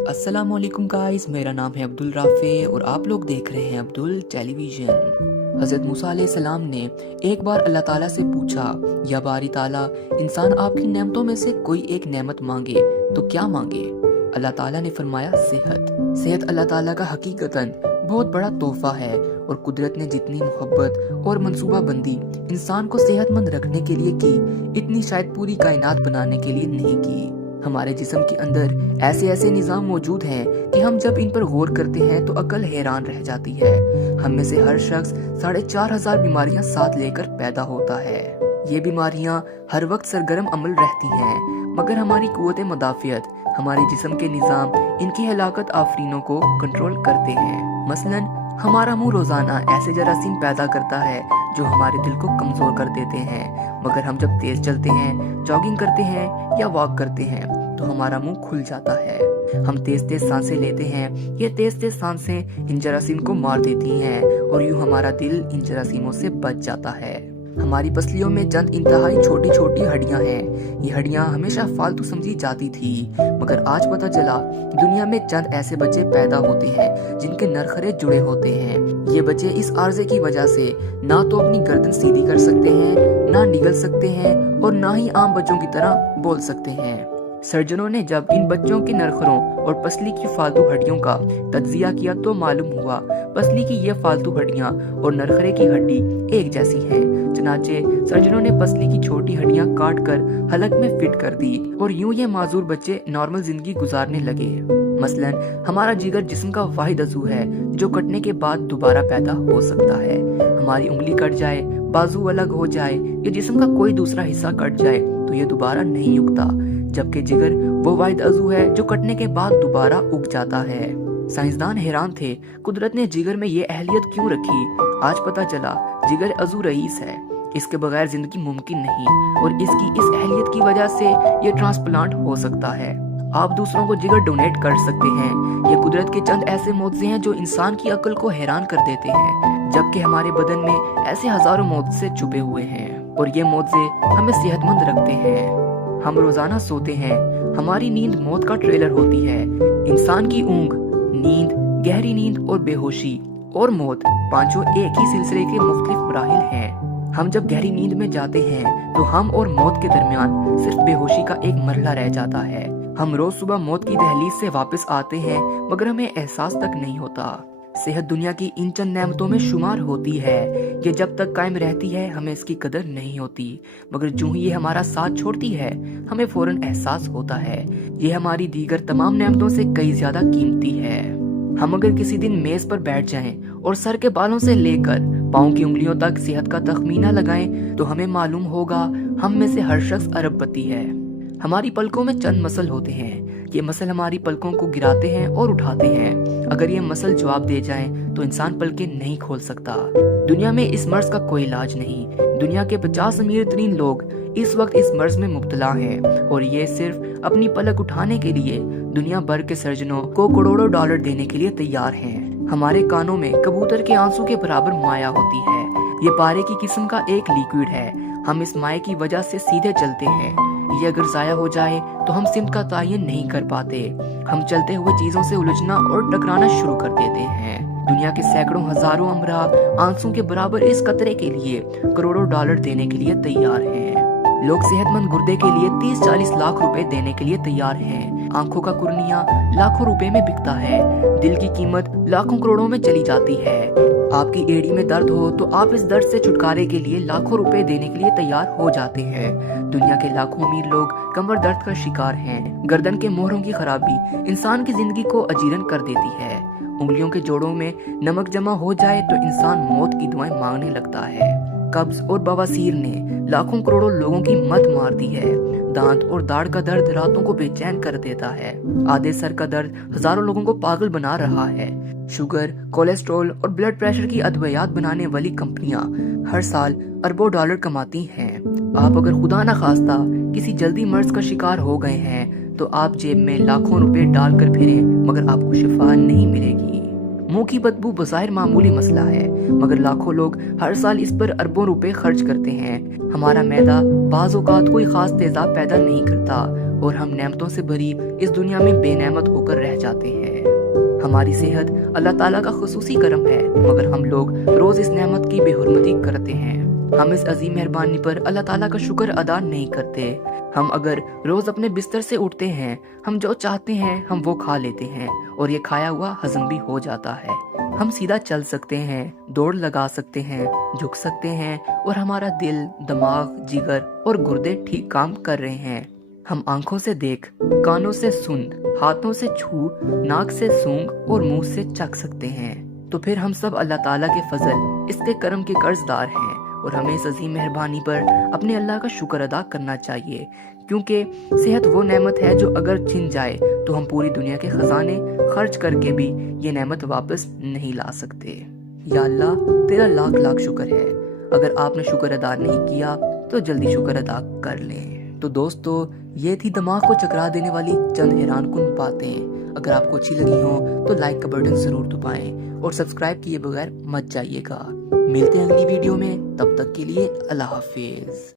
अस्सलाम वालेकुम गाइस, मेरा नाम है अब्दुल राफे और आप लोग देख रहे हैं अब्दुल टेलीविज़न। हज़रत मूसा अलैहिस्सलाम ने एक बार अल्लाह ताला से पूछा, या बारी ताला, इंसान आपकी नेमतों में से कोई एक नेमत मांगे तो क्या मांगे? अल्लाह ताला ने फरमाया सेहत अल्लाह ताला का हकीकतन बहुत बड़ा तोहफा है और कुदरत ने जितनी मोहब्बत और मंसूबा बंदी इंसान को सेहतमंद रखने के लिए की, इतनी शायद पूरी कायनात बनाने के लिए नहीं की। हमारे जिस्म के अंदर ऐसे निज़ाम मौजूद हैं कि हम जब इन पर गौर करते हैं तो अकल हैरान रह जाती है। हम में से हर शख्स 4,500 बीमारियां साथ लेकर पैदा होता है। ये बीमारियां हर वक्त सरगर्म अमल रहती हैं, मगर हमारी कुव्वत मदाफियत, हमारे जिस्म के निज़ाम इनकी हलाकत आफरीनों को कंट्रोल करते हैं। मसलन हमारा मुंह रोजाना ऐसे जरासीम पैदा करता है जो हमारे दिल को कमजोर कर देते हैं, मगर हम जब तेज चलते हैं, जॉगिंग करते हैं या वॉक करते हैं तो हमारा मुंह खुल जाता है। हम तेज सांसें लेते हैं, ये तेज सांसें इन जरासीम को मार देती हैं और यूं हमारा दिल इन जरासीमों से बच जाता है। हमारी पसलियों में चंद इंतहाई छोटी छोटी हड्डियां हैं। ये हड्डियां हमेशा फालतू समझी जाती थी, मगर आज पता चला दुनिया में चंद ऐसे बच्चे पैदा होते हैं जिनके नरखरे जुड़े होते हैं। ये बच्चे इस आर्जे की वजह से ना तो अपनी गर्दन सीधी कर सकते हैं, ना निगल सकते हैं और ना ही आम बच्चों की तरह बोल सकते हैं। सर्जनों ने जब इन बच्चों के नरखरों और पसली की फालतू हड्डियों का तज्जिया किया तो मालूम हुआ पसली की ये फालतू हड्डियां और नरखरे की हड्डी एक जैसी हैं। चनाचे सर्जनों ने पसली की छोटी हड्डियां काट कर हलक में फिट कर दी और यूं ये माजूर बच्चे नॉर्मल जिंदगी गुजारने लगे। मसलन हमारा जिगर जिस्म का वाहिद अज़ू है जो कटने के बाद दोबारा पैदा हो सकता है। हमारी उंगली कट जाए, बाजू अलग हो जाए या जिस्म का कोई दूसरा हिस्सा कट जाए तो ये दोबारा नहीं उगता, जबकि जिगर वो वाहिद अज़ू है जो कटने के बाद दोबारा उग जाता है। साइंसदान हैरान थे, कुदरत ने जिगर में ये अहलियत क्यों रखी? आज पता चला जिगर अज़ू रईस है, इसके बगैर जिंदगी मुमकिन नहीं और इसकी इस अहलियत की वजह से ये ट्रांसप्लांट हो सकता है। आप दूसरों को जिगर डोनेट कर सकते हैं। ये कुदरत के चंद ऐसे मौज़े हैं जो इंसान की अक्ल को हैरान कर देते हैं, जबकि हमारे बदन में ऐसे हजारों मौज़े छुपे हुए हैं और ये मौज़े हमें सेहतमंद रखते हैं। हम रोजाना सोते हैं, हमारी नींद मौत का ट्रेलर होती है। इंसान की ऊंघ, नींद, गहरी नींद और बेहोशी और मौत पांचों एक ही सिलसिले के मुख्तलिफ मराहिल हैं। हम जब गहरी नींद में जाते हैं तो हम और मौत के दरमियान सिर्फ बेहोशी का एक मरहला रह जाता है। हम रोज सुबह मौत की दहलीज से वापस आते हैं, मगर हमें एहसास तक नहीं होता। सेहत दुनिया की इन चंद नेमतों में शुमार होती है। ये जब तक कायम रहती है हमें इसकी कदर नहीं होती, मगर जो ही ये हमारा साथ छोड़ती है हमें फौरन एहसास होता है ये हमारी दीगर तमाम नेमतों से कई ज्यादा कीमती है। हम अगर किसी दिन मेज पर बैठ जाएं और सर के बालों से लेकर पाँव की उंगलियों तक सेहत का तखमीना लगाएं तो हमें मालूम होगा हम में से हर शख्स अरबपति है। हमारी पलकों में चंद मसल होते हैं, ये मसल हमारी पलकों को गिराते हैं और उठाते हैं। अगर ये मसल जवाब दे जाएं तो इंसान पलकें नहीं खोल सकता। दुनिया में इस मर्ज का कोई इलाज नहीं। दुनिया के 50 अमीर तरीन लोग इस वक्त इस मर्ज में मुब्तला हैं और ये सिर्फ अपनी पलक उठाने के लिए दुनिया भर के सर्जनों को करोड़ों डॉलर देने के लिए तैयार हैं। हमारे कानों में कबूतर के आंसू के बराबर माया होती है। ये पारे की किस्म का एक लिक्विड है। हम इस माए की वजह से सीधे चलते हैं। ये अगर जाया हो जाए तो हम सिमत का तायन नहीं कर पाते। हम चलते हुए चीजों से उलझना और टकराना शुरू कर देते हैं। दुनिया के सैकड़ों हजारों अमरा आंसू के बराबर इस कतरे के लिए करोड़ों डॉलर देने के लिए तैयार हैं। लोग सेहतमंद गुर्दे के लिए 30-40 लाख रुपए देने के लिए तैयार हैं। आंखों का कुर्निया लाखों रुपए में बिकता है। दिल की कीमत लाखों करोड़ों में चली जाती है। आपकी एड़ी में दर्द हो तो आप इस दर्द से छुटकारे के लिए लाखों रुपए देने के लिए तैयार हो जाते हैं। दुनिया के लाखों अमीर लोग कमर दर्द का शिकार हैं। गर्दन के मोहरों की खराबी इंसान की जिंदगी को अजीरन कर देती है। उंगलियों के जोड़ों में नमक जमा हो जाए तो इंसान मौत की दुआएं मांगने लगता है। कब्ज और बवासीर ने लाखों करोड़ों लोगों की मत मार दी है। दांत और दाढ़ का दर्द रातों को बेचैन कर देता है। आधे सर का दर्द हजारों लोगों को पागल बना रहा है। शुगर, कोलेस्ट्रॉल और ब्लड प्रेशर की अद्वियात बनाने वाली कंपनियां हर साल अरबों डॉलर कमाती हैं। आप अगर खुदा न खास्ता किसी जल्दी मर्ज का शिकार हो गए हैं तो आप जेब में लाखों रुपए डालकर फिरें, मगर आपको शिफा नहीं मिलेगी। मुंह की बदबू बज़ाहिर मामूली मसला है, मगर लाखों लोग हर साल इस पर अरबों रुपए खर्च करते हैं। हमारा मैदा बाज़ औक़ात कोई खास तेज़ाब पैदा नहीं करता और हम नेमतों से भरी इस दुनिया में बेनेमत होकर रह जाते हैं। हमारी सेहत अल्लाह ताला का खुसूसी करम है, मगर हम लोग रोज इस नेमत की बेहुरमती करते हैं। हम इस अजीम मेहरबानी पर अल्लाह ताला का शुक्र अदा नहीं करते। हम अगर रोज अपने बिस्तर से उठते हैं, हम जो चाहते हैं हम वो खा लेते हैं और ये खाया हुआ हजम भी हो जाता है। हम सीधा चल सकते हैं, दौड़ लगा सकते हैं, झुक सकते हैं और हमारा दिल, दिमाग, जिगर और गुर्दे ठीक काम कर रहे हैं। हम आंखों से देख, कानों से सुन, हाथों से छू, नाक से सूंघ और मुंह से चख सकते हैं। तो फिर हम सब अल्लाह ताला के फजल, इसके करम के कर्जदार हैं और हमें इस अजीम मेहरबानी पर अपने अल्लाह का शुक्र अदा करना चाहिए, क्योंकि सेहत वो नेमत है जो अगर छिन जाए तो हम पूरी दुनिया के खजाने खर्च करके भी ये नेमत वापस नहीं ला सकते। या अल्लाह, तेरा लाख लाख शुक्र है। अगर आपने शुक्र अदा नहीं किया तो जल्दी शुक्र अदा कर लें। तो दोस्तों, ये थी दिमाग को चकरा देने वाली चंद हैरानकुन बातें। अगर आपको अच्छी लगी हो तो लाइक का बटन जरूर दबाएं और सब्सक्राइब किए बगैर मत जाइएगा। मिलते हैं अगली वीडियो में, तब तक के लिए अल्लाह हाफिज।